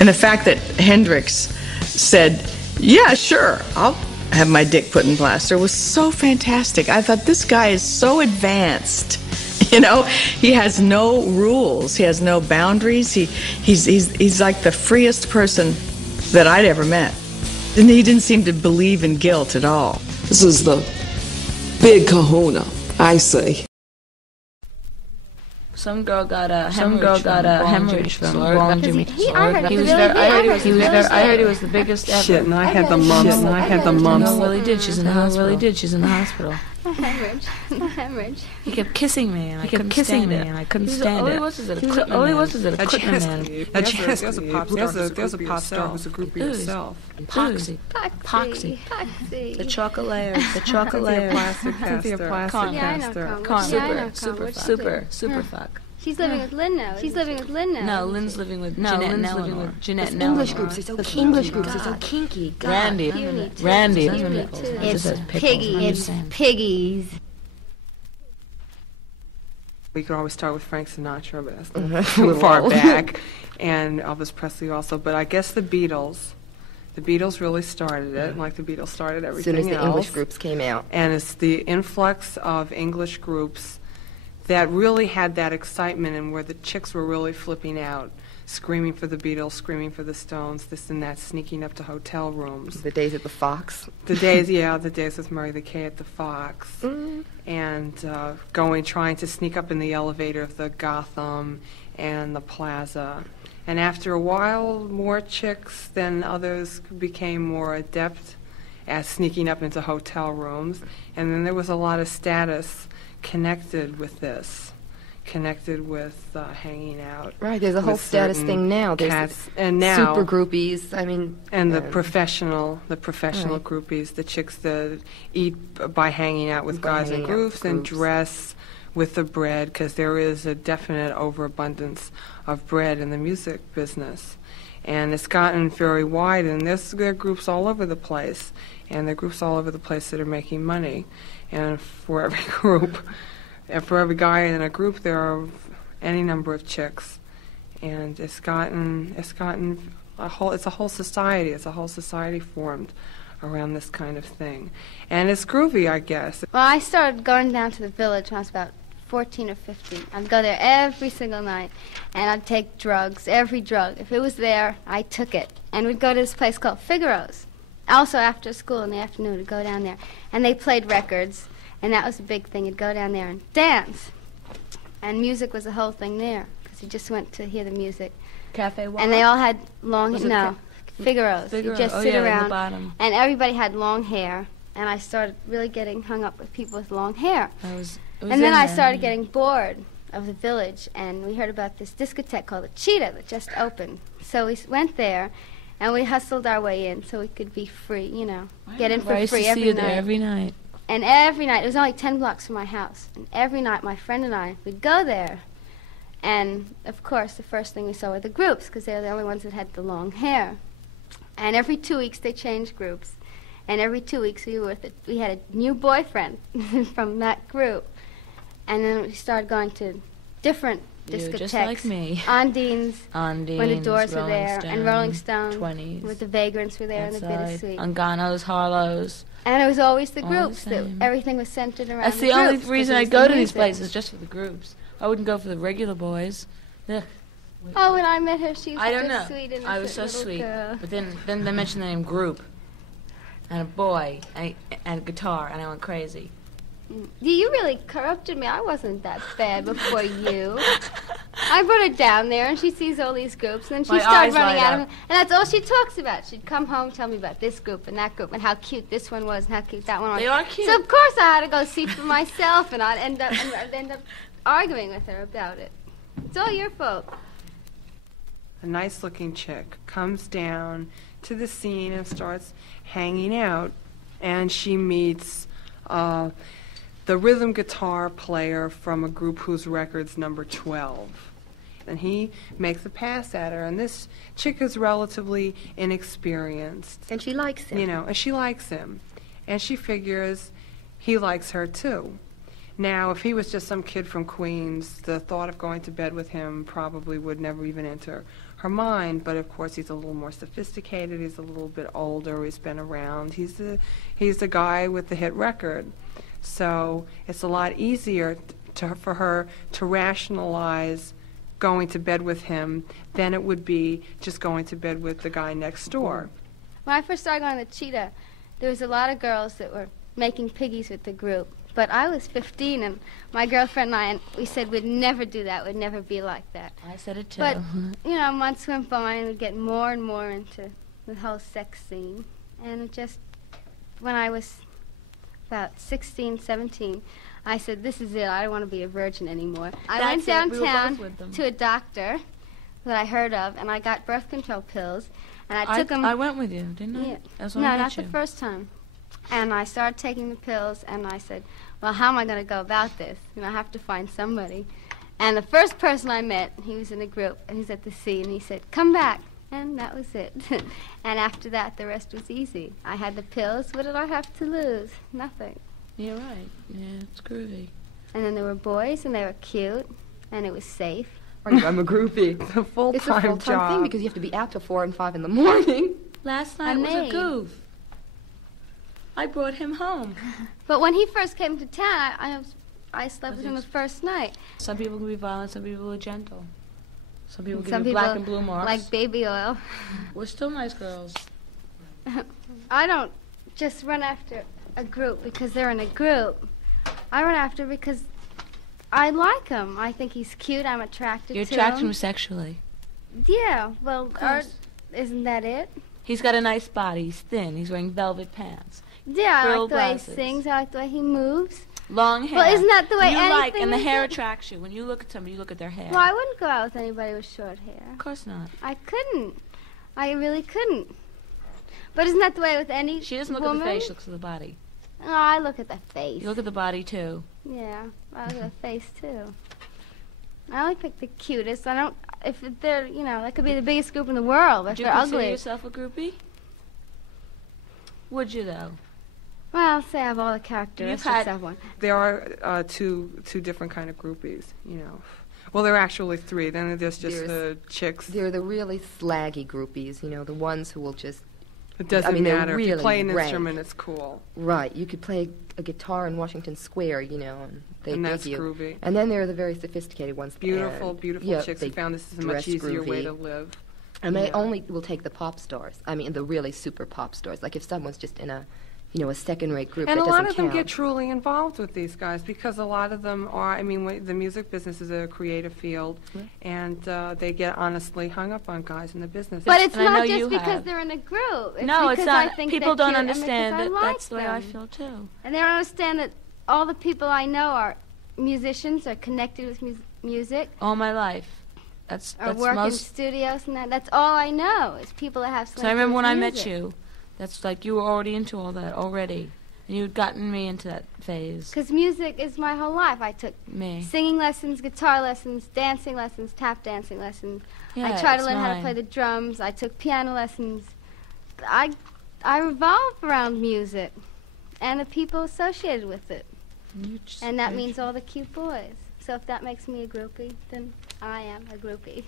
And the fact that Hendrix said, yeah, sure, I'll have my dick put in plaster was so fantastic. I thought, this guy is so advanced. You know, he has no rules. He has no boundaries. He's like the freest person that I'd ever met. And he didn't seem to believe in guilt at all. This is the big kahuna, I say. Some girl got a hemorrhage from blowing Jimi. I heard he was the biggest ever. Shit, and I had the mumps. No, really did. She's in the hospital. A hemorrhage. He kept kissing me, and I couldn't stand it. All he was is an equipment man. There's a pop star who's a groupie herself. Poxy. The chocolate. Plaster Caster. Super fuck. She's living with Lynn now. No, Lynn's living with Jeanette and Eleanor. English groups are so kinky. God. Randy. It's piggies. We could always start with Frank Sinatra, but that's not too far back, and Elvis Presley also. But I guess the Beatles really started it, like the Beatles started everything else. As soon as the English groups came out. And it's the influx of English groups that really had that excitement, and where the chicks were really flipping out, screaming for the Beatles, screaming for the Stones, this and that, sneaking up to hotel rooms. The days at the Fox. The days with Murray the K at the Fox. And trying to sneak up in the elevator of the Gotham and the Plaza. And after a while, more chicks than others became more adept at sneaking up into hotel rooms. And then there was a lot of status connected with this, connected with hanging out. Right, there's a whole status thing now. There's cats, and now super groupies. I mean, and the professional right. Groupies, the chicks that eat by hanging out with guys in groups and dress with the bread, because there is a definite overabundance of bread in the music business. And it's gotten very wide, and there are groups all over the place, and there are groups all over the place that are making money. And for every group, and for every guy in a group, there are any number of chicks. And it's a whole society. It's a whole society formed around this kind of thing. And it's groovy, I guess. Well, I started going down to the village when I was about 14 or 15. I'd go there every single night, and I'd take drugs, every drug. If it was there, I took it. And we'd go to this place called Figaro's. Also, after school in the afternoon, we'd go down there. And they played records, and that was a big thing. You'd go down there and dance. And music was the whole thing there, because you just went to hear the music. Cafe Wild? And they all had Figaro's. You just sit around, and everybody had long hair. And I started really getting hung up with people with long hair. And then I started getting bored of the village, and we heard about this discotheque called the Cheetah that just opened. So we went there, and we hustled our way in so we could be free, you know, get in for free every night. Every night. And every night, it was only 10 blocks from my house, and every night my friend and I would go there. And, of course, the first thing we saw were the groups, because they were the only ones that had the long hair. And every 2 weeks they changed groups. And every 2 weeks we had a new boyfriend from that group. And then we started going to different discotheques. Just like me. Ondine's, when the Doors were there, and Rolling Stone, 20s. with the Vagrants were there, and the Bittersweet. Ungano's, Harlow's. And it was always the groups. Everything was centered around That's the the groups. only reason I go to these places, just for the groups. I wouldn't go for the regular boys. Ugh. Oh, when I met her, she was I don't know. sweet and I was so sweet. Girl. But then they mentioned the name group, and a boy, and a guitar, and I went crazy. You really corrupted me. I wasn't that bad before you. I brought her down there, and she sees all these groups, and then she started running at them, and that's all she talks about. She'd come home, tell me about this group and that group, and how cute this one was, and how cute that one was. They are cute. So of course I had to go see for myself, and I'd end up arguing with her about it. It's all your fault. A nice-looking chick comes down to the scene and starts hanging out, and she meets the rhythm guitar player from a group whose record's number 12. And he makes a pass at her, and this chick is relatively inexperienced. And she likes him. You know, and she likes him. And she figures he likes her too. Now, if he was just some kid from Queens, the thought of going to bed with him probably would never even enter her mind. But of course, he's a little more sophisticated. He's a little bit older. He's been around. He's the guy with the hit record. So it's a lot easier for her to rationalize going to bed with him than it would be just going to bed with the guy next door. When I first started going to Cheetah, there was a lot of girls that were making piggies with the group. But I was 15, and my girlfriend and I, and we said we'd never do that, we'd never be like that. I said it too. But, you know, months went by, and we'd get more and more into the whole sex scene. And it just, when I was about 16, 17, I said, this is it, I don't want to be a virgin anymore. I went downtown to a doctor that I heard of, and I got birth control pills, and I took them. I went with you, didn't I? Yeah. That's No, not the first time. And I started taking the pills, and I said, well, how am I going to go about this? You know, I have to find somebody. And the first person I met, he was in a group, and he's at the sea, and he said, come back. And that was it. And after that, the rest was easy. I had the pills. What did I have to lose? Nothing. You're right. Yeah, it's groovy. And then there were boys, and they were cute, and it was safe. I'm a groupie. It's a full-time It's a full-time job. thing because you have to be out till 4 and 5 in the morning. Last night was a goof. I brought him home. But when he first came to town, I slept with him the first night. Some people can be violent, some people are gentle. Some people give Some you people black and blue marks. like baby oil. We're still nice girls. I don't just run after a group because they're in a group. I run after because I like him. I think he's cute. I'm attracted You're to attracted to him. him sexually. Yeah, well, course. isn't that it? He's got a nice body. He's thin. He's wearing velvet pants. Yeah, I Girl like the way he glasses. sings. I like the way he moves. Long hair. Well, isn't that the way you like, anything and the is hair it? attracts you. When you look at somebody, you look at their hair. Well, I wouldn't go out with anybody with short hair. Of course not. I couldn't. I really couldn't. But isn't that the way with any She doesn't look woman? at the face, she looks at the body. No, I look at the face. You look at the body, too. Yeah, I look at the face, too. I only pick the cutest. I don't... If they're, you know, that could be the biggest group in the world, but Would if you they're consider ugly... yourself a groupie? Would you, though? Well, I'll say I have all the characteristics of one. There are two different kind of groupies, you know. Well, there are actually three. Then there's just the chicks. They're the really slaggy groupies, you know, the ones who will just... It doesn't they're matter. If you really play an rank. instrument, it's cool. Right, you could play a guitar in Washington Square, you know, and they And dig that's you. groovy. And then there are the very sophisticated ones. Beautiful, and, beautiful yeah, chicks they who found this is a dress much easier way groovy. to live. And they Yeah. only will take the pop stars. I mean, the really super pop stars. Like if someone's just in a, you know, a second-rate group And that a doesn't lot of them count. get truly involved with these guys because a lot of them are, I mean, the music business is a creative field, and they get honestly hung up on guys in the business. But it's And I know not you just because have. they're in a group. It's No, it's because not. I think People they're don't cute and understand because that. I like That's the way I them. feel, too. And they don't understand that all the people I know are musicians, are connected with music, All my life. That's work in most... studios and that. That's all I know is people that have. So I remember when I met music. you, that's like you were already into all that already. And you'd gotten me into that phase. Because music is my whole life. I took Me. singing lessons, guitar lessons, dancing lessons, tap dancing lessons. Yeah, I tried to it's learn how to mine. play the drums. I took piano lessons. I revolve around music and the people associated with it. And that means all the cute boys. So if that makes me a groupie, then I am a groupie.